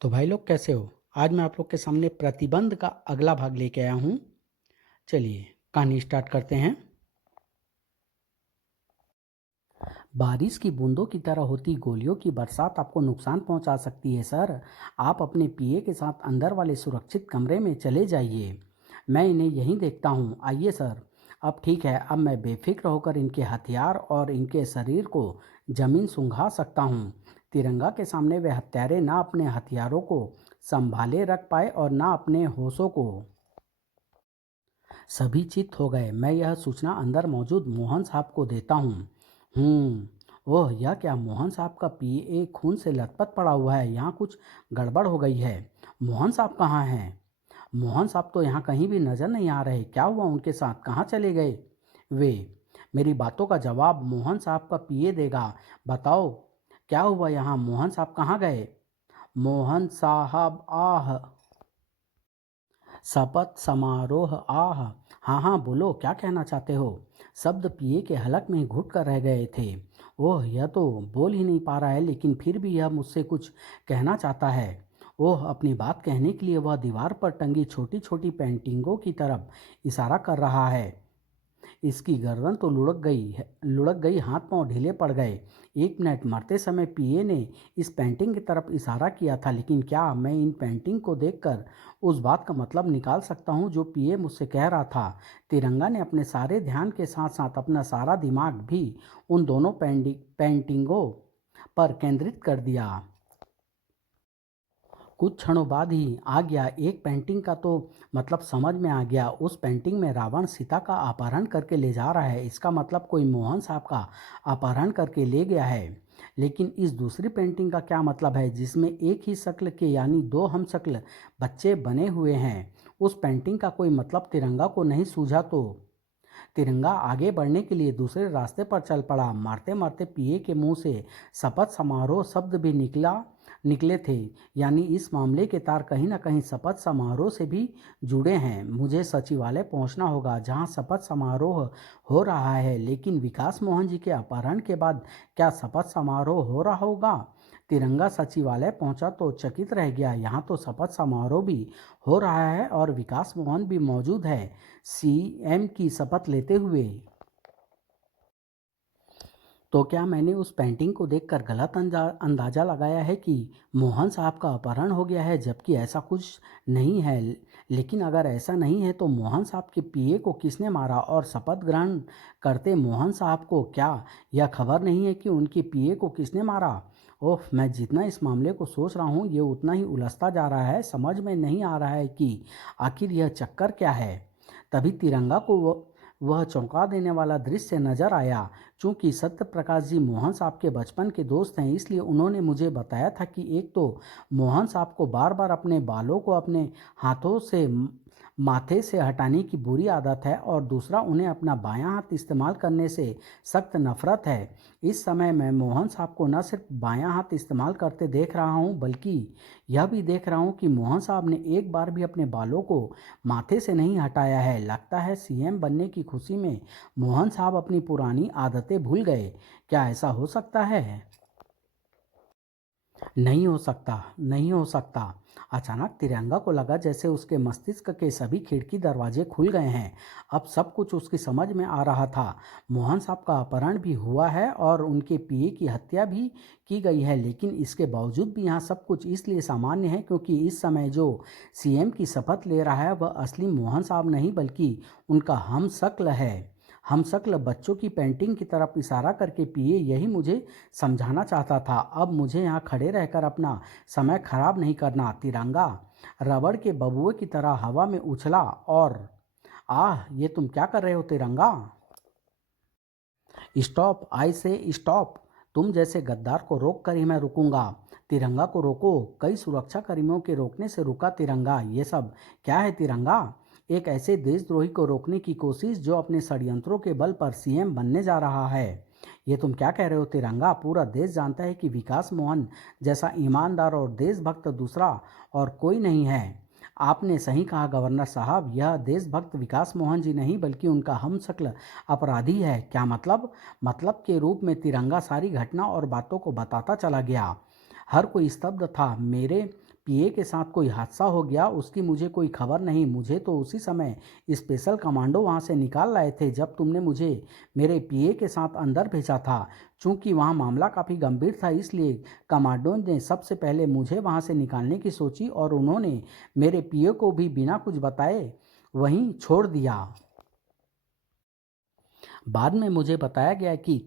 तो भाई लोग कैसे हो? आज मैं आप लोग के सामने प्रतिबंध का अगला भाग लेके आया हूँ। चलिए कहानी स्टार्ट करते हैं। बारिश की बूंदों की तरह होती गोलियों की बरसात आपको नुकसान पहुंचा सकती है सर। आप अपने पीए के साथ अंदर वाले सुरक्षित कमरे में चले जाइए। मैं इन्हें यहीं देखता हूँ। आइए सर। अब ठीक है, अब मैं बेफिक्र होकर इनके हथियार और इनके शरीर को जमीन सूंघा सकता हूँ। तिरंगा के सामने वे हत्यारे ना अपने हथियारों को संभाले रख पाए और ना अपने होशों को। सभी चित्त हो गए। मैं यह सूचना अंदर मौजूद मोहन साहब को देता हूँ। ओह, यह क्या? मोहन साहब का पीए खून से लथपथ पड़ा हुआ है। यहाँ कुछ गड़बड़ हो गई है। मोहन साहब कहाँ हैं? मोहन साहब तो यहाँ कहीं भी नजर नहीं आ रहे। क्या हुआ उनके साथ? कहाँ चले गए वे? मेरी बातों का जवाब मोहन साहब का पीए देगा। बताओ क्या हुआ यहाँ? मोहन साहब कहाँ गए? मोहन साहब आह। शपथ समारोह आह। हाँ हाँ, बोलो क्या कहना चाहते हो? शब्द पिए के हलक में घुट कर रह गए थे। ओह, यह तो बोल ही नहीं पा रहा है, लेकिन फिर भी यह मुझसे कुछ कहना चाहता है। ओह, अपनी बात कहने के लिए वह दीवार पर टंगी छोटी छोटी पेंटिंगों की तरफ इशारा कर रहा है। इसकी गर्दन तो लुढ़क गई, हाथ पांव ढीले पड़ गए। एक मिनट, मरते समय पीए ने इस पेंटिंग की तरफ इशारा किया था, लेकिन क्या मैं इन पेंटिंग को देखकर उस बात का मतलब निकाल सकता हूँ जो पीए मुझसे कह रहा था? तिरंगा ने अपने सारे ध्यान के साथ साथ अपना सारा दिमाग भी उन दोनों पेंटिंगों पर केंद्रित कर दिया। कुछ क्षणों बाद ही आ गया। एक पेंटिंग का तो मतलब समझ में आ गया। उस पेंटिंग में रावण सीता का अपहरण करके ले जा रहा है। इसका मतलब कोई मोहन साहब का अपहरण करके ले गया है। लेकिन इस दूसरी पेंटिंग का क्या मतलब है जिसमें एक ही शक्ल के यानी दो हम शक्ल बच्चे बने हुए हैं? उस पेंटिंग का कोई मतलब तिरंगा को नहीं सूझा तो तिरंगा आगे बढ़ने के लिए दूसरे रास्ते पर चल पड़ा। मारते मारते पीए के मुंह से शपथ समारोह शब्द भी निकले थे। यानी इस मामले के तार कहीं ना कहीं शपथ समारोह से भी जुड़े हैं। मुझे सचिवालय पहुंचना होगा जहां शपथ समारोह हो रहा है। लेकिन विकास मोहन जी के अपहरण के बाद क्या शपथ समारोह हो रहा होगा? तिरंगा सचिवालय पहुंचा तो चकित रह गया। यहाँ तो शपथ समारोह भी हो रहा है और विकास मोहन भी मौजूद है, सीएम की शपथ लेते हुए। तो क्या मैंने उस पेंटिंग को देखकर गलत अंदाजा लगाया है कि मोहन साहब का अपहरण हो गया है, जबकि ऐसा कुछ नहीं है? लेकिन अगर ऐसा नहीं है तो मोहन साहब के पीए को किसने मारा? और शपथ ग्रहण करते मोहन साहब को क्या यह खबर नहीं है कि उनके पीए को किसने मारा? ओह, मैं जितना इस मामले को सोच रहा हूँ ये उतना ही उलझता जा रहा है। समझ में नहीं आ रहा है कि आखिर यह चक्कर क्या है। तभी तिरंगा को वह चौंका देने वाला दृश्य नजर आया। चूंकि सत्य प्रकाश जी मोहन साहब के बचपन के दोस्त हैं, इसलिए उन्होंने मुझे बताया था कि एक तो मोहन साहब को बार बार अपने बालों को अपने हाथों से माथे से हटाने की बुरी आदत है, और दूसरा उन्हें अपना बायां हाथ इस्तेमाल करने से सख्त नफरत है। इस समय मैं मोहन साहब को न सिर्फ बायां हाथ इस्तेमाल करते देख रहा हूं, बल्कि यह भी देख रहा हूं कि मोहन साहब ने एक बार भी अपने बालों को माथे से नहीं हटाया है। लगता है सीएम बनने की खुशी में मोहन साहब अपनी पुरानी आदतें भूल गए। क्या ऐसा हो सकता है? नहीं हो सकता, नहीं हो सकता। अचानक तिरंगा को लगा जैसे उसके मस्तिष्क के सभी खिड़की दरवाजे खुल गए हैं। अब सब कुछ उसकी समझ में आ रहा था। मोहन साहब का अपहरण भी हुआ है और उनके पीए की हत्या भी की गई है, लेकिन इसके बावजूद भी यहाँ सब कुछ इसलिए सामान्य है क्योंकि इस समय जो सीएम की शपथ ले रहा है वह असली मोहन साहब नहीं बल्कि उनका हमशक्ल है। हमशक्ल बच्चों की पेंटिंग की तरफ इशारा करके पीए यही मुझे समझाना चाहता था। अब मुझे यहाँ खड़े रहकर अपना समय खराब नहीं करना। तिरंगा रबड़ के बबुए की तरह हवा में उछला और आह, ये तुम क्या कर रहे हो तिरंगा? स्टॉप, आई से स्टॉप। तुम जैसे गद्दार को रोक कर ही मैं रुकूंगा। तिरंगा को रोको। कई सुरक्षा कर्मियों के रोकने से रुका तिरंगा। ये सब क्या है तिरंगा? एक ऐसे देशद्रोही को रोकने की कोशिश जो अपने षड्यंत्रों के बल पर सीएम बनने जा रहा है। ये तुम क्या कह रहे हो तिरंगा? पूरा देश जानता है कि विकास मोहन जैसा ईमानदार और देशभक्त दूसरा और कोई नहीं है। आपने सही कहा गवर्नर साहब, यह देशभक्त विकास मोहन जी नहीं बल्कि उनका हमशक्ल अपराधी है। क्या मतलब? मतलब के रूप में तिरंगा सारी घटना और बातों को बताता चला गया। हर कोई स्तब्ध था। मेरे पीए के साथ कोई हादसा हो गया उसकी मुझे कोई खबर नहीं। मुझे तो उसी समय स्पेशल कमांडो वहाँ से निकाल लाए थे जब तुमने मुझे मेरे पीए के साथ अंदर भेजा था। चूंकि वहाँ मामला काफ़ी गंभीर था इसलिए कमांडो ने सबसे पहले मुझे वहाँ से निकालने की सोची और उन्होंने मेरे पीए को भी बिना कुछ बताए वहीं छोड़ दिया। बाद में मुझे बताया गया कि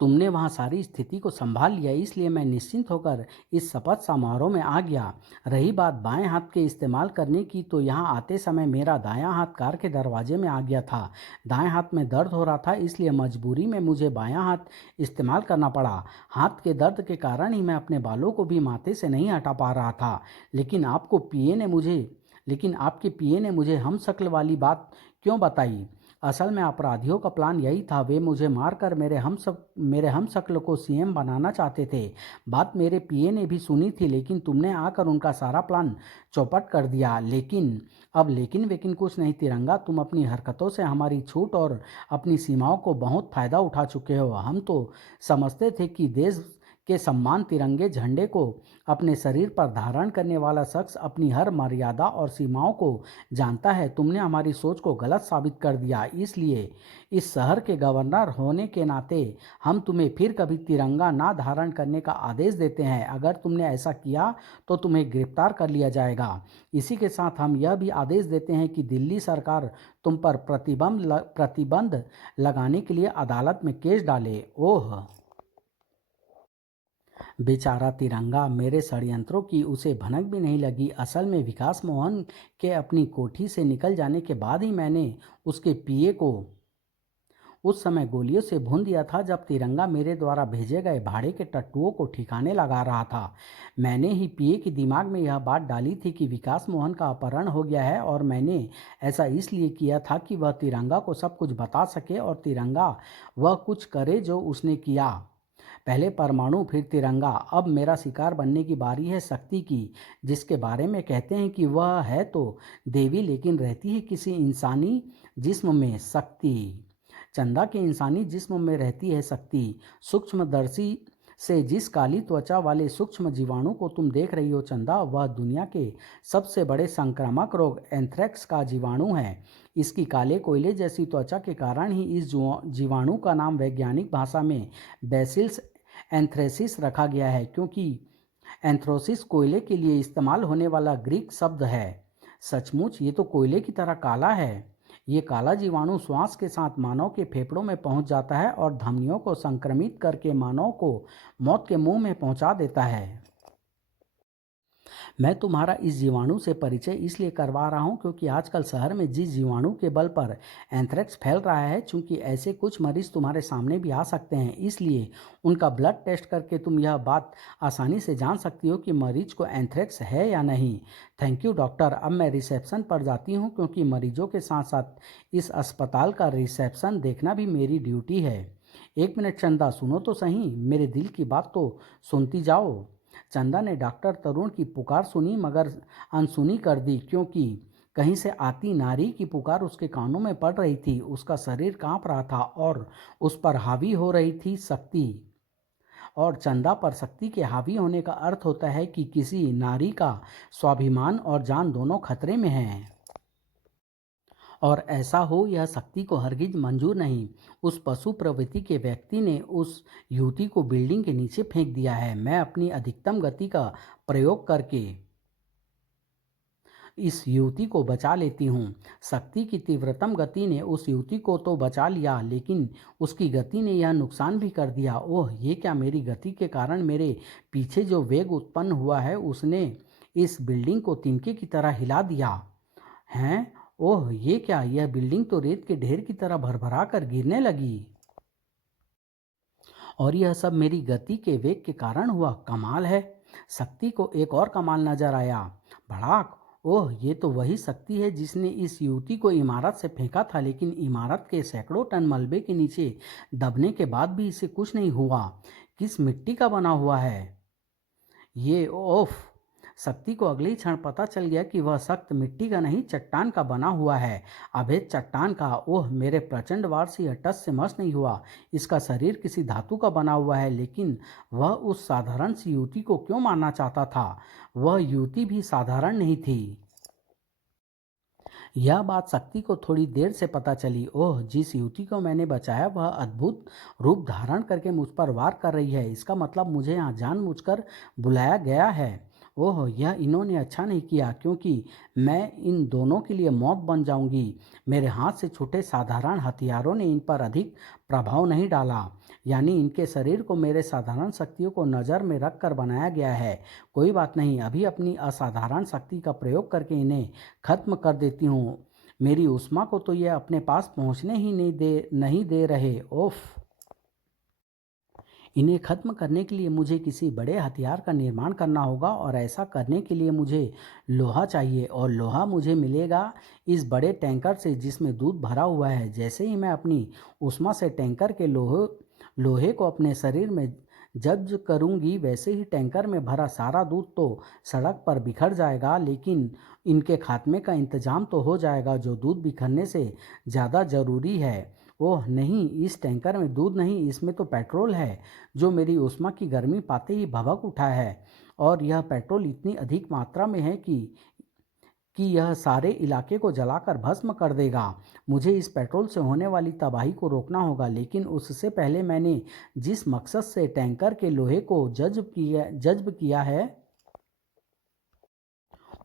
तुमने वहाँ सारी स्थिति को संभाल लिया इसलिए मैं निश्चिंत होकर इस शपथ समारोह में आ गया। रही बात बाएं हाथ के इस्तेमाल करने की तो यहाँ आते समय मेरा दायां हाथ कार के दरवाजे में आ गया था। दाएं हाथ में दर्द हो रहा था इसलिए मजबूरी में मुझे बायां हाथ इस्तेमाल करना पड़ा। हाथ के दर्द के कारण ही मैं अपने बालों को भी माथे से नहीं हटा पा रहा था। लेकिन आपके पीए ने मुझे हम शक्ल वाली बात क्यों बताई? असल में अपराधियों का प्लान यही था। वे मुझे मारकर मेरे हम शक्ल को सीएम बनाना चाहते थे। बात मेरे पीए ने भी सुनी थी लेकिन तुमने आकर उनका सारा प्लान चौपट कर दिया। लेकिन वेकिन कुछ नहीं तिरंगा, तुम अपनी हरकतों से हमारी छूट और अपनी सीमाओं को बहुत फ़ायदा उठा चुके हो। हम तो समझते थे कि देश के सम्मान तिरंगे झंडे को अपने शरीर पर धारण करने वाला शख्स अपनी हर मर्यादा और सीमाओं को जानता है। तुमने हमारी सोच को गलत साबित कर दिया। इसलिए इस शहर के गवर्नर होने के नाते हम तुम्हें फिर कभी तिरंगा ना धारण करने का आदेश देते हैं। अगर तुमने ऐसा किया तो तुम्हें गिरफ्तार कर लिया जाएगा। इसी के साथ हम यह भी आदेश देते हैं कि दिल्ली सरकार तुम पर प्रतिबंध लगाने के लिए अदालत में केस डाले। ओह बेचारा तिरंगा! मेरे षड्यंत्रों की उसे भनक भी नहीं लगी। असल में विकास मोहन के अपनी कोठी से निकल जाने के बाद ही मैंने उसके पीए को उस समय गोलियों से भून दिया था जब तिरंगा मेरे द्वारा भेजे गए भाड़े के टट्टुओं को ठिकाने लगा रहा था। मैंने ही पीए के दिमाग में यह बात डाली थी कि विकास मोहन का अपहरण हो गया है और मैंने ऐसा इसलिए किया था कि वह तिरंगा को सब कुछ बता सके और तिरंगा वह कुछ करे जो उसने किया। पहले परमाणु फिर तिरंगा। अब मेरा शिकार बनने की बारी है शक्ति की, जिसके बारे में कहते हैं कि वह है तो देवी लेकिन रहती है किसी इंसानी जिस्म में। शक्ति चंदा के इंसानी जिस्म में रहती है शक्ति। सूक्ष्मदर्शी से जिस काली त्वचा वाले सूक्ष्म जीवाणु को तुम देख रही हो चंदा, वह दुनिया के सबसे बड़े संक्रामक रोग एंथ्रेक्स का जीवाणु है। इसकी काले कोयले जैसी त्वचा के कारण ही इस जीवाणु का नाम वैज्ञानिक भाषा में बेसिलस एंथ्रेसिस रखा गया है, क्योंकि एंथ्रोसिस कोयले के लिए इस्तेमाल होने वाला ग्रीक शब्द है। सचमुच ये तो कोयले की तरह काला है। ये काला जीवाणु श्वास के साथ मानव के फेफड़ों में पहुंच जाता है और धमनियों को संक्रमित करके मानव को मौत के मुंह में पहुंचा देता है। मैं तुम्हारा इस जीवाणु से परिचय इसलिए करवा रहा हूँ क्योंकि आजकल शहर में जिस जीवाणु के बल पर एंथ्रेक्स फैल रहा है, चूंकि ऐसे कुछ मरीज तुम्हारे सामने भी आ सकते हैं, इसलिए उनका ब्लड टेस्ट करके तुम यह बात आसानी से जान सकती हो कि मरीज को एंथ्रेक्स है या नहीं। Thank you doctor. अब मैं रिसेप्शन पर जाती हूँ क्योंकि मरीजों के साथ साथ इस अस्पताल का रिसेप्शन देखना भी मेरी ड्यूटी है। एक मिनट चंदा, सुनो तो सही, मेरे दिल की बात तो सुनती जाओ। चंदा ने डॉक्टर तरुण की पुकार सुनी मगर अनसुनी कर दी, क्योंकि कहीं से आती नारी की पुकार उसके कानों में पड़ रही थी। उसका शरीर कांप रहा था और उस पर हावी हो रही थी शक्ति। और चंदा पर शक्ति के हावी होने का अर्थ होता है कि किसी नारी का स्वाभिमान और जान दोनों खतरे में हैं। और ऐसा हो यह शक्ति को हरगिज मंजूर नहीं। उस पशु प्रवृत्ति के व्यक्ति ने उस युवती को बिल्डिंग के नीचे फेंक दिया है। मैं अपनी अधिकतम गति का प्रयोग करके इस युवती को बचा लेती हूँ। शक्ति की तीव्रतम गति ने उस युवती को तो बचा लिया लेकिन उसकी गति ने यह नुकसान भी कर दिया। ओह ये क्या! मेरी गति के कारण मेरे पीछे जो वेग उत्पन्न हुआ है उसने इस बिल्डिंग को तिनके की तरह हिला दिया है। ओह ये क्या! यह बिल्डिंग तो रेत के ढेर की तरह भरभरा कर गिरने लगी। और यह सब मेरी गति के वेग के कारण हुआ। कमाल है। शक्ति को एक और कमाल नजर आया। भड़ाक! ओह ये तो वही शक्ति है जिसने इस युवती को इमारत से फेंका था, लेकिन इमारत के सैकड़ों टन मलबे के नीचे दबने के बाद भी इसे कुछ नहीं हुआ। किस मिट्टी का बना हुआ है ये? ओफ! शक्ति को अगले ही क्षण पता चल गया कि वह सख्त मिट्टी का नहीं चट्टान का बना हुआ है। अभेद चट्टान का। ओह, मेरे प्रचंड वार से यह टस से मस नहीं हुआ। इसका शरीर किसी धातु का बना हुआ है, लेकिन वह उस साधारण सी युवती को क्यों मारना चाहता था? वह युवती भी साधारण नहीं थी। यह बात शक्ति को थोड़ी देर से पता चली। ओह, जिस युवती को मैंने बचाया वह अद्भुत रूप धारण करके मुझ पर वार कर रही है। इसका मतलब मुझे यहाँ जानबूझकर बुलाया गया है। ओह, यह इन्होंने अच्छा नहीं किया, क्योंकि मैं इन दोनों के लिए मौत बन जाऊंगी। मेरे हाथ से छूटे साधारण हथियारों ने इन पर अधिक प्रभाव नहीं डाला। यानी इनके शरीर को मेरे साधारण शक्तियों को नज़र में रख कर बनाया गया है। कोई बात नहीं, अभी अपनी असाधारण शक्ति का प्रयोग करके इन्हें खत्म कर देती हूँ। मेरी उष्मा को तो ये अपने पास पहुँचने ही नहीं दे रहे। ओफ! इन्हें खत्म करने के लिए मुझे किसी बड़े हथियार का निर्माण करना होगा, और ऐसा करने के लिए मुझे लोहा चाहिए, और लोहा मुझे मिलेगा इस बड़े टैंकर से जिसमें दूध भरा हुआ है। जैसे ही मैं अपनी उष्मा से टैंकर के लोहे को अपने शरीर में जब्त करूंगी, वैसे ही टैंकर में भरा सारा दूध तो सड़क पर बिखर जाएगा, लेकिन इनके खात्मे का इंतजाम तो हो जाएगा, जो दूध बिखरने से ज़्यादा ज़रूरी है। ओह नहीं, इस टैंकर में दूध नहीं, इसमें तो पेट्रोल है, जो मेरी उष्मा की गर्मी पाते ही भभक उठा है। और यह पेट्रोल इतनी अधिक मात्रा में है कि यह सारे इलाके को जलाकर भस्म कर देगा। मुझे इस पेट्रोल से होने वाली तबाही को रोकना होगा, लेकिन उससे पहले मैंने जिस मकसद से टैंकर के लोहे को जज्ब किया है,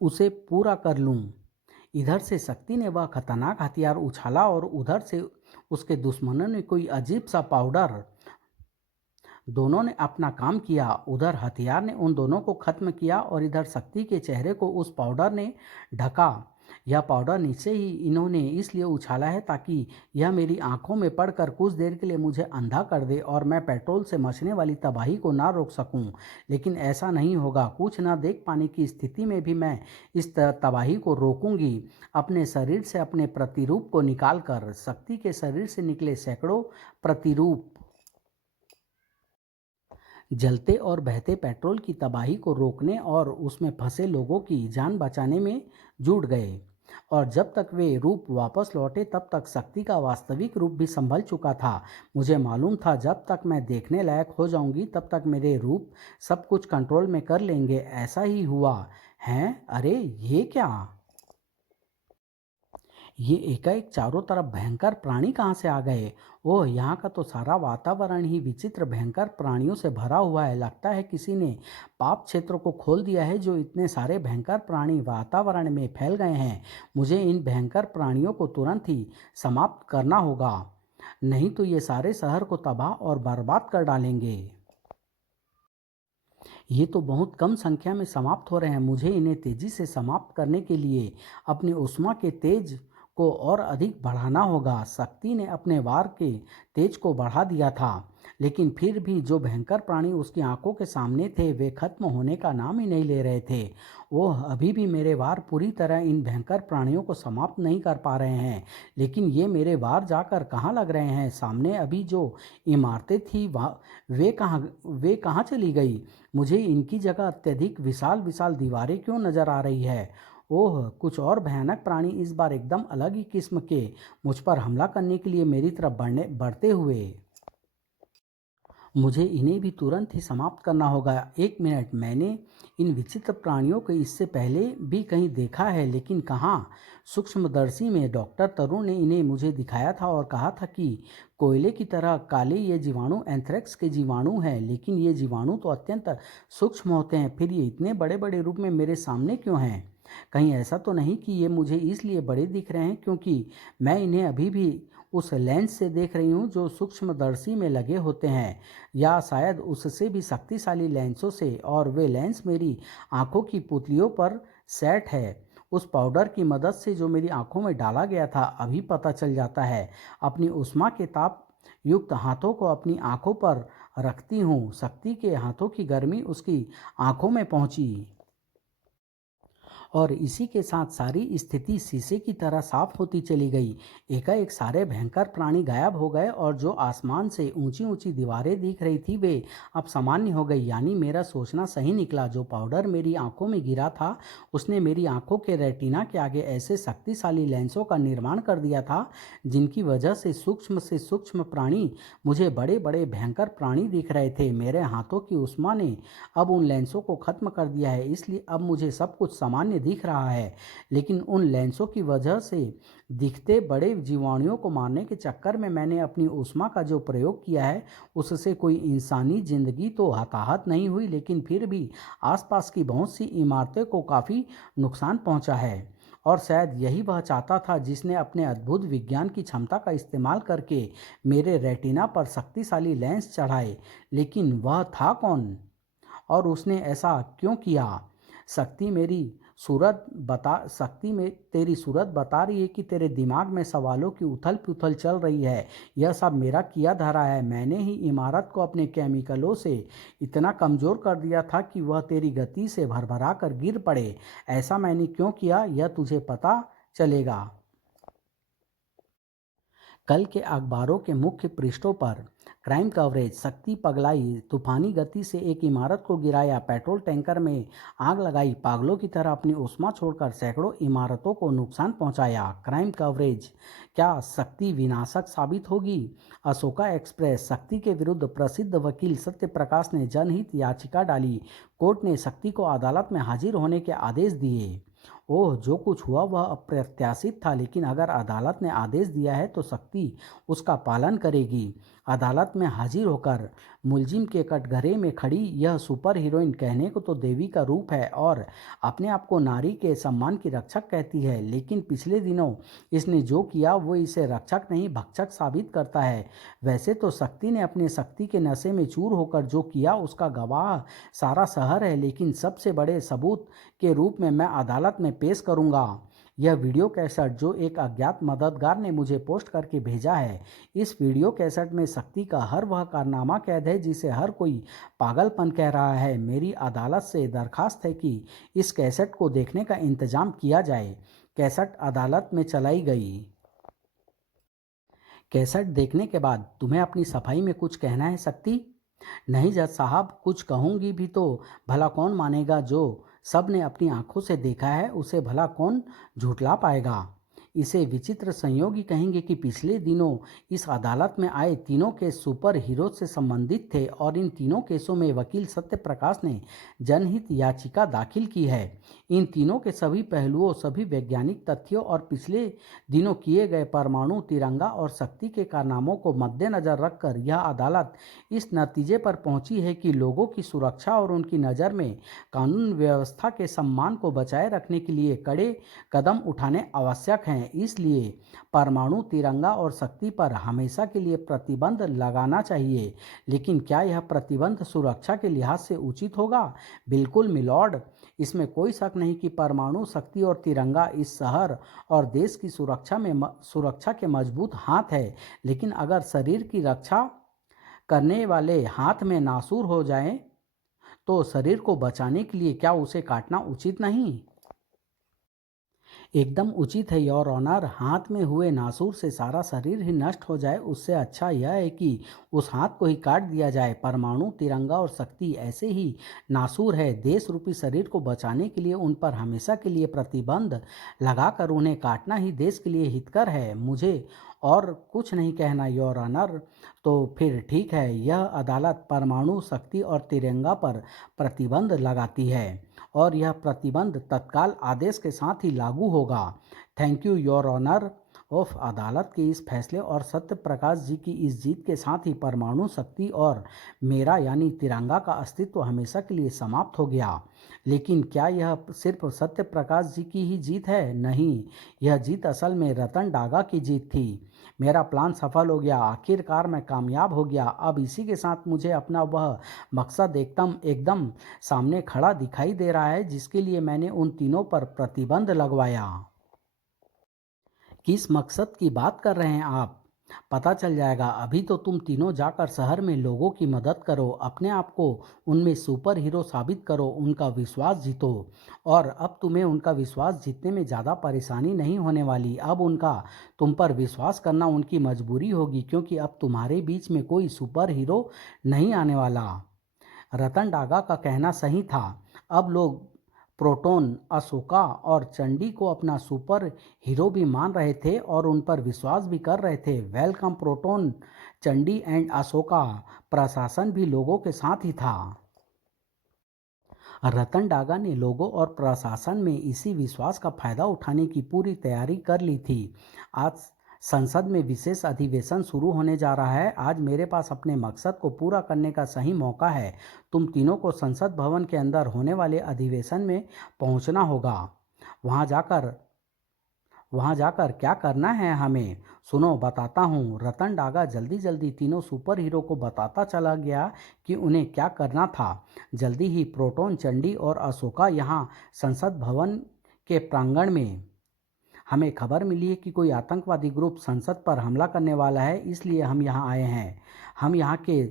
उसे पूरा कर लूं। इधर से शक्ति ने वह खतरनाक हथियार उछाला, और उधर से उसके दुश्मनों ने कोई अजीब सा पाउडर। दोनों ने अपना काम किया। उधर हथियार ने उन दोनों को खत्म किया, और इधर शक्ति के चेहरे को उस पाउडर ने ढका। यह पाउडर नीचे ही इन्होंने इसलिए उछाला है ताकि यह मेरी आंखों में पड़कर कुछ देर के लिए मुझे अंधा कर दे, और मैं पेट्रोल से मचने वाली तबाही को ना रोक सकूं। लेकिन ऐसा नहीं होगा। कुछ ना देख पाने की स्थिति में भी मैं इस तबाही को रोकूंगी। अपने शरीर से अपने प्रतिरूप को निकालकर। शक्ति के शरीर से निकले सैकड़ों प्रतिरूप जलते और बहते पेट्रोल की तबाही को रोकने और उसमें फंसे लोगों की जान बचाने में जुट गए। और जब तक वे रूप वापस लौटे, तब तक शक्ति का वास्तविक रूप भी संभल चुका था। मुझे मालूम था जब तक मैं देखने लायक हो जाऊंगी, तब तक मेरे रूप सब कुछ कंट्रोल में कर लेंगे। ऐसा ही हुआ। हैं? अरे ये क्या? ये एकाएक चारों तरफ भयंकर प्राणी कहाँ से आ गए? ओह, यहाँ का तो सारा वातावरण ही विचित्र भयंकर प्राणियों से भरा हुआ है। लगता है किसी ने पाप क्षेत्र को खोल दिया है, जो इतने सारे भयंकर प्राणी वातावरण में फैल गए हैं। मुझे इन भयंकर प्राणियों को तुरंत ही समाप्त करना होगा, नहीं तो ये सारे शहर को तबाह और बर्बाद कर डालेंगे। ये तो बहुत कम संख्या में समाप्त हो रहे हैं। मुझे इन्हें तेजी से समाप्त करने के लिए अपनी उष्मा के तेज को और अधिक बढ़ाना होगा। शक्ति ने अपने वार के तेज को बढ़ा दिया था, लेकिन फिर भी जो भयंकर प्राणी उसकी आंखों के सामने थे, वे खत्म होने का नाम ही नहीं ले रहे थे। ओह, अभी भी मेरे वार पूरी तरह इन भयंकर प्राणियों को समाप्त नहीं कर पा रहे हैं। लेकिन ये मेरे वार जाकर कहाँ लग रहे हैं? सामने अभी जो इमारतें थी वे कहाँ चली गई? मुझे इनकी जगह अत्यधिक विशाल विशाल दीवारें क्यों नजर आ रही है? ओह, कुछ और भयानक प्राणी इस बार एकदम अलग ही किस्म के मुझ पर हमला करने के लिए मेरी तरफ बढ़ते हुए। मुझे इन्हें भी तुरंत ही समाप्त करना होगा। एक मिनट, मैंने इन विचित्र प्राणियों को इससे पहले भी कहीं देखा है, लेकिन कहाँ? सूक्ष्मदर्शी में डॉक्टर तरुण ने इन्हें मुझे दिखाया था और कहा था कि कोयले की तरह काले ये जीवाणु एंथ्रेक्स के जीवाणु हैं। लेकिन ये जीवाणु तो अत्यंत सूक्ष्म होते हैं, फिर ये इतने बड़े बड़े रूप में मेरे सामने क्यों हैं? कहीं ऐसा तो नहीं कि ये मुझे इसलिए बड़े दिख रहे हैं क्योंकि मैं इन्हें अभी भी उस लेंस से देख रही हूँ जो सूक्ष्मदर्शी में लगे होते हैं, या शायद उससे भी शक्तिशाली लेंसों से, और वे लेंस मेरी आंखों की पुतलियों पर सेट है। उस पाउडर की मदद से जो मेरी आंखों में डाला गया था, अभी पता चल जाता है। अपनी उष्मा के ताप युक्त हाथों को अपनी आंखों पर रखती हूँ। शक्ति के हाथों की गर्मी उसकी आंखों में पहुँची, और इसी के साथ सारी स्थिति शीशे की तरह साफ होती चली गई। एकाएक सारे भयंकर प्राणी गायब हो गए और जो आसमान से ऊंची ऊंची दीवारें दिख रही थी वे अब सामान्य हो गई। यानी मेरा सोचना सही निकला, जो पाउडर मेरी आंखों में गिरा था उसने मेरी आंखों के रेटिना के आगे ऐसे शक्तिशाली लेंसों का निर्माण कर दिया था जिनकी वजह से सूक्ष्म प्राणी मुझे बड़े बड़े भयंकर प्राणी दिख रहे थे। मेरे हाथों की उष्मा ने अब उन लेंसों को खत्म कर दिया है, इसलिए अब मुझे सब कुछ सामान्य दिख रहा है। लेकिन उन लेंसों की वजह से दिखते बड़े जीवाणुओं को मारने के चक्कर में मैंने अपनी ऊष्मा का जो प्रयोग किया है उससे कोई इंसानी जिंदगी तो हताहत नहीं हुई, लेकिन फिर भी आसपास की बहुत सी इमारतें को काफ़ी नुकसान पहुंचा है। और शायद यही वह चाहता था जिसने अपने अद्भुत विज्ञान की क्षमता का इस्तेमाल करके मेरे रेटिना पर शक्तिशाली लेंस चढ़ाए। लेकिन वह था कौन और उसने ऐसा क्यों किया? शक्ति मेरी शक्ति में तेरी सूरत बता रही है कि तेरे दिमाग में सवालों की उथल पुथल चल रही है। यह सब मेरा किया धरा है। मैंने ही इमारत को अपने केमिकलों से इतना कमज़ोर कर दिया था कि वह तेरी गति से भरभरा कर गिर पड़े। ऐसा मैंने क्यों किया यह तुझे पता चलेगा। कल के अखबारों के मुख्य पृष्ठों पर क्राइम कवरेज, शक्ति पगलाई, तूफानी गति से एक इमारत को गिराया, पेट्रोल टैंकर में आग लगाई, पागलों की तरह अपनी उष्मा छोड़कर सैकड़ों इमारतों को नुकसान पहुंचाया। क्राइम कवरेज, क्या शक्ति विनाशक साबित होगी? अशोका एक्सप्रेस, शक्ति के विरुद्ध प्रसिद्ध वकील सत्य प्रकाश ने जनहित याचिका डाली। कोर्ट ने शक्ति को अदालत में हाजिर होने के आदेश दिए। ओह, जो कुछ हुआ वह अप्रत्याशित था, लेकिन अगर अदालत ने आदेश दिया है तो शक्ति उसका पालन करेगी। अदालत में हाजिर होकर मुलजिम के कटघरे में खड़ी यह सुपर हीरोइन कहने को तो देवी का रूप है और अपने आप को नारी के सम्मान की रक्षक कहती है, लेकिन पिछले दिनों इसने जो किया वो इसे रक्षक नहीं भक्षक साबित करता है। वैसे तो शक्ति ने अपने शक्ति के नशे में चूर होकर जो किया उसका गवाह सारा शहर है, लेकिन सबसे बड़े सबूत के रूप में मैं अदालत में पेश करूंगा यह वीडियो कैसेट जो एक अज्ञात मददगार ने मुझे पोस्ट करके भेजा है। इस वीडियो कैसेट में शक्ति का हर वह कारनामा कैद है जिसे हर कोई पागलपन कह रहा है। मेरी अदालत से दरखास्त है कि इस कैसेट को देखने का इंतजाम किया जाए। कैसेट अदालत में चलाई गई। कैसेट देखने के बाद तुम्हें अपनी सफाई में कुछ कहना है शक्ति? नहीं जज साहब, कुछ कहूँगी भी तो भला कौन मानेगा? जो सब ने अपनी आंखों से देखा है उसे भला कौन झुठला पाएगा? इसे विचित्र संयोग ही कहेंगे कि पिछले दिनों इस अदालत में आए तीनों केस सुपर हीरो से संबंधित थे और इन तीनों केसों में वकील सत्य प्रकाश ने जनहित याचिका दाखिल की है। इन तीनों के सभी पहलुओं, सभी वैज्ञानिक तथ्यों और पिछले दिनों किए गए परमाणु, तिरंगा और शक्ति के कारनामों को मद्देनजर रखकर यह अदालत इस नतीजे पर पहुंची है कि लोगों की सुरक्षा और उनकी नज़र में कानून व्यवस्था के सम्मान को बचाए रखने के लिए कड़े कदम उठाने आवश्यक हैं। इसलिए परमाणु, तिरंगा और शक्ति पर हमेशा के लिए प्रतिबंध लगाना चाहिए। लेकिन क्या यह प्रतिबंध सुरक्षा के लिहाज से उचित होगा? बिल्कुल मिलॉर्ड, इसमें कोई शक नहीं कि परमाणु, शक्ति और तिरंगा इस शहर और देश की सुरक्षा के मजबूत हाथ है। लेकिन अगर शरीर की रक्षा करने वाले हाथ में नासूर हो जाए तो शरीर को बचाने के लिए क्या उसे काटना उचित नहीं? एकदम उचित है योर ऑनर। हाथ में हुए नासूर से सारा शरीर ही नष्ट हो जाए उससे अच्छा यह है कि उस हाथ को ही काट दिया जाए। परमाणु, तिरंगा और शक्ति ऐसे ही नासूर है। देश रूपी शरीर को बचाने के लिए उन पर हमेशा के लिए प्रतिबंध लगाकर उन्हें काटना ही देश के लिए हितकर है। मुझे और कुछ नहीं कहना योर ऑनर। तो फिर ठीक है, यह अदालत परमाणु, शक्ति और तिरंगा पर प्रतिबंध लगाती है और यह प्रतिबंध तत्काल आदेश के साथ ही लागू होगा। Thank you your honour. ऑफ अदालत के इस फैसले और सत्य प्रकाश जी की इस जीत के साथ ही परमाणु, शक्ति और मेरा यानी तिरंगा का अस्तित्व हमेशा के लिए समाप्त हो गया। लेकिन क्या यह सिर्फ सत्य प्रकाश जी की ही जीत है? नहीं, यह जीत असल में रतन डागा की जीत थी। मेरा प्लान सफल हो गया। आखिरकार मैं कामयाब हो गया। अब इसी के साथ मुझे अपना वह मकसद एकदम सामने खड़ा दिखाई दे रहा है जिसके लिए मैंने उन तीनों पर प्रतिबंध लगवाया। किस मकसद की बात कर रहे हैं आप? पता चल जाएगा। अभी तो तुम तीनों जाकर शहर में लोगों की मदद करो, अपने आप को उनमें सुपर हीरो साबित करो, उनका विश्वास जीतो। और अब तुम्हें उनका विश्वास जीतने में ज़्यादा परेशानी नहीं होने वाली। अब उनका तुम पर विश्वास करना उनकी मजबूरी होगी, क्योंकि अब तुम्हारे बीच में कोई सुपर हीरो नहीं आने वाला। रतन डागा का कहना सही था। अब लोग प्रोटोन, अशोका और चंडी को अपना सुपर हीरो भी मान रहे थे और उन पर विश्वास भी कर रहे थे। Welcome proton, Chandi and Ashoka. प्रशासन भी लोगों के साथ ही था। रतन डागा ने लोगों और प्रशासन में इसी विश्वास का फायदा उठाने की पूरी तैयारी कर ली थी। आज संसद में विशेष अधिवेशन शुरू होने जा रहा है। आज मेरे पास अपने मकसद को पूरा करने का सही मौका है। तुम तीनों को संसद भवन के अंदर होने वाले अधिवेशन में पहुंचना होगा। वहां जाकर वहां जाकर क्या करना है हमें, सुनो बताता हूँ। रतन डागा जल्दी जल्दी तीनों सुपर हीरो को बताता चला गया कि उन्हें क्या करना था। जल्दी ही प्रोटोन, चंडी और अशोका यहाँ संसद भवन के प्रांगण में। हमें खबर मिली है कि कोई आतंकवादी ग्रुप संसद पर हमला करने वाला है, इसलिए हम यहाँ आए हैं। हम यहाँ के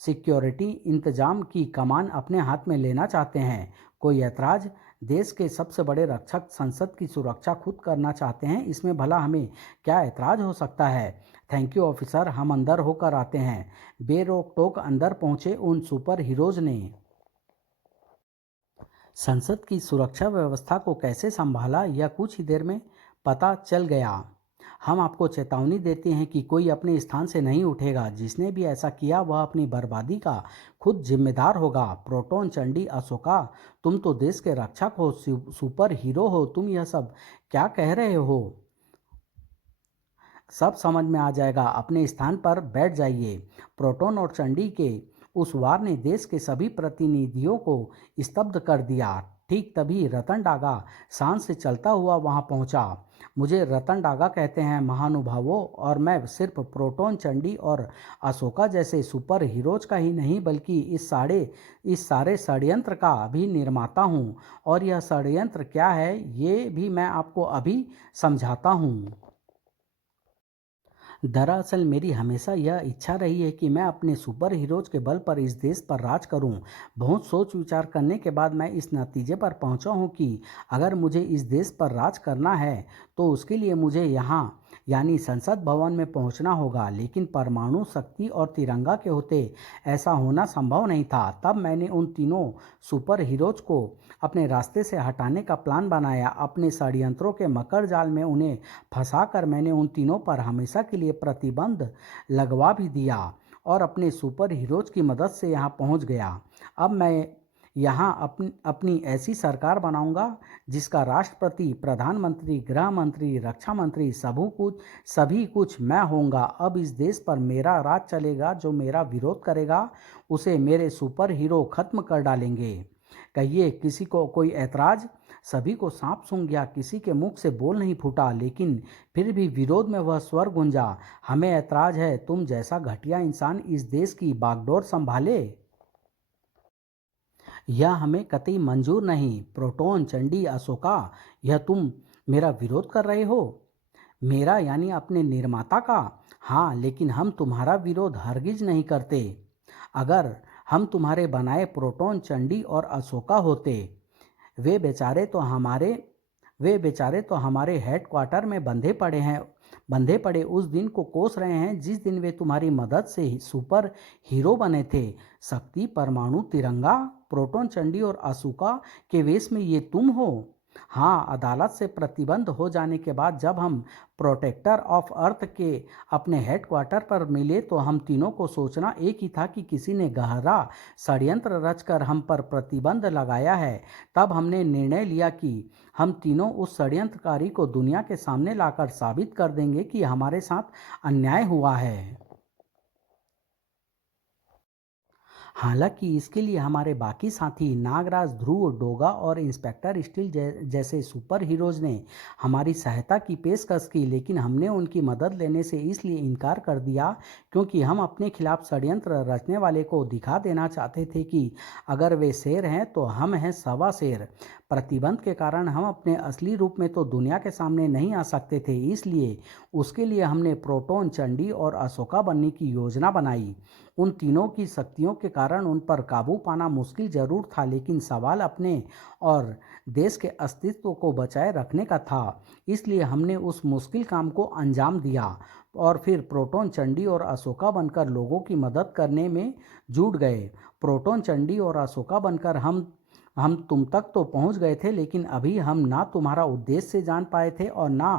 सिक्योरिटी इंतजाम की कमान अपने हाथ में लेना चाहते हैं। कोई ऐतराज? देश के सबसे बड़े रक्षक संसद की सुरक्षा खुद करना चाहते हैं, इसमें भला हमें क्या ऐतराज हो सकता है? थैंक यू ऑफिसर, हम अंदर होकर आते हैं। बेरोक टोक अंदर पहुंचे उन सुपर हीरोज ने संसद की सुरक्षा व्यवस्था को कैसे संभाला, यह कुछ ही देर में पता चल गया। हम आपको चेतावनी देते हैं कि कोई अपने स्थान से नहीं उठेगा। जिसने भी ऐसा किया वह अपनी बर्बादी का खुद जिम्मेदार होगा। प्रोटोन, चंडी, अशोका, तुम तो देश के रक्षक हो, सुपर हीरो हो। तुम यह सब क्या कह रहे हो? सब समझ में आ जाएगा। अपने स्थान पर बैठ जाइए। प्रोटोन और चंडी के उस वार ने देश के सभी प्रतिनिधियों को स्तब्ध कर दिया। ठीक तभी रतन डागा शान से चलता हुआ वहां पहुंचा। मुझे रतन डागा कहते हैं महानुभावों, और मैं सिर्फ प्रोटोन, चंडी और अशोका जैसे सुपर हीरोज का ही नहीं, बल्कि इस सारे षड्यंत्र का भी निर्माता हूँ। और यह षड्यंत्र क्या है ये भी मैं आपको अभी समझाता हूँ। दरअसल मेरी हमेशा यह इच्छा रही है कि मैं अपने सुपर हीरोज के बल पर इस देश पर राज करूं। बहुत सोच विचार करने के बाद मैं इस नतीजे पर पहुंचा हूं कि अगर मुझे इस देश पर राज करना है तो उसके लिए मुझे यहाँ यानी संसद भवन में पहुंचना होगा। लेकिन परमाणु शक्ति और तिरंगा के होते ऐसा होना संभव नहीं था। तब मैंने उन तीनों सुपर हीरोज को अपने रास्ते से हटाने का प्लान बनाया। अपने षड्यंत्रों के मकर जाल में उन्हें फंसाकर मैंने उन तीनों पर हमेशा के लिए प्रतिबंध लगवा भी दिया और अपने सुपर हीरोज की मदद से यहाँ पहुँच गया। अब मैं यहाँ अपनी ऐसी सरकार बनाऊंगा जिसका राष्ट्रपति, प्रधानमंत्री, गृह मंत्री, रक्षा मंत्री सभी कुछ मैं होऊंगा। अब इस देश पर मेरा राज चलेगा। जो मेरा विरोध करेगा उसे मेरे सुपर हीरो खत्म कर डालेंगे। कहिए, किसी को कोई ऐतराज? सभी को सांप सूंघ गया। किसी के मुख से बोल नहीं फूटा, लेकिन फिर भी विरोध में वह स्वर गूंजा, हमें ऐतराज है। तुम जैसा घटिया इंसान इस देश की बागडोर संभाले, यह हमें कतई मंजूर नहीं। प्रोटोन, चंडी, अशोका, यह तुम मेरा विरोध कर रहे हो? मेरा यानी अपने निर्माता का? हाँ, लेकिन हम तुम्हारा विरोध हरगिज नहीं करते। अगर हम तुम्हारे बनाए प्रोटोन, चंडी और अशोका होते, वे बेचारे तो हमारे वे बेचारे तो हमारे हेडक्वार्टर में बंधे पड़े उस दिन को कोस रहे हैं जिस दिन वे तुम्हारी मदद से सुपर हीरो बने थे। शक्ति, परमाणु, तिरंगा, प्रोटोन, चंडी और अशोका के वेश में ये तुम हो? हाँ, अदालत से प्रतिबंध हो जाने के बाद जब हम प्रोटेक्टर ऑफ अर्थ के अपने हेडक्वार्टर पर मिले तो हम तीनों को सोचना एक ही था कि किसी ने गहरा षड्यंत्र रचकर हम पर प्रतिबंध लगाया है। तब हमने निर्णय लिया कि हम तीनों उस षड्यंत्रकारी को दुनिया के सामने लाकर साबित कर देंगे कि हमारे साथ अन्याय हुआ है। हालांकि इसके लिए हमारे बाकी साथी नागराज, ध्रुव, डोगा और इंस्पेक्टर स्टील जैसे सुपर हीरोज ने हमारी सहायता की पेशकश की, लेकिन हमने उनकी मदद लेने से इसलिए इनकार कर दिया क्योंकि हम अपने खिलाफ षड्यंत्र रचने वाले को दिखा देना चाहते थे कि अगर वे शेर हैं तो हम हैं सवा शेर। प्रतिबंध के कारण हम अपने असली रूप में तो दुनिया के सामने नहीं आ सकते थे, इसलिए उसके लिए हमने प्रोटोन, चंडी और अशोका बनने की योजना बनाई। उन तीनों की शक्तियों के कारण उन पर काबू पाना मुश्किल जरूर था, लेकिन सवाल अपने और देश के अस्तित्व को बचाए रखने का था। इसलिए हमने उस मुश्किल काम को अंजाम दिया और फिर प्रोटोन, चंडी और अशोका बनकर लोगों की मदद करने में जुट गए। प्रोटोन, चंडी और अशोका बनकर हम तुम तक तो पहुंच गए थे, लेकिन अभी हम ना तुम्हारा उद्देश्य जान पाए थे और ना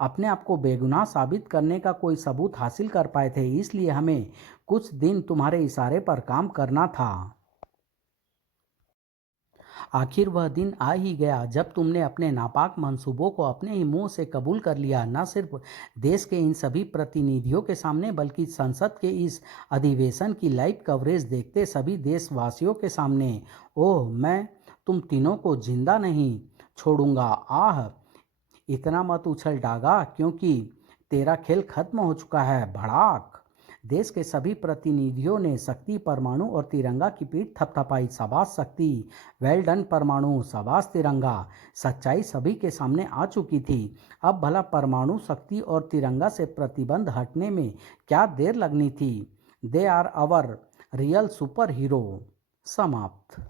अपने आप को बेगुनाह साबित करने का कोई सबूत हासिल कर पाए थे। इसलिए हमें कुछ दिन तुम्हारे इशारे पर काम करना था। आखिर वह दिन आ ही गया जब तुमने अपने नापाक मंसूबों को अपने ही मुंह से कबूल कर लिया, न सिर्फ देश के इन सभी प्रतिनिधियों के सामने बल्कि संसद के इस अधिवेशन की लाइव कवरेज देखते सभी देशवासियों के सामने। ओह, मैं तुम तीनों को जिंदा नहीं छोड़ूंगा। आह, इतना मत उछल डागा, क्योंकि तेरा खेल खत्म हो चुका है। भड़ाक। देश के सभी प्रतिनिधियों ने शक्ति, परमाणु और तिरंगा की पीठ थपथपाई। शाबाश शक्ति, वेल डन परमाणु, शाबाश तिरंगा। सच्चाई सभी के सामने आ चुकी थी। अब भला परमाणु, शक्ति और तिरंगा से प्रतिबंध हटने में क्या देर लगनी थी। They are our real super hero. समाप्त।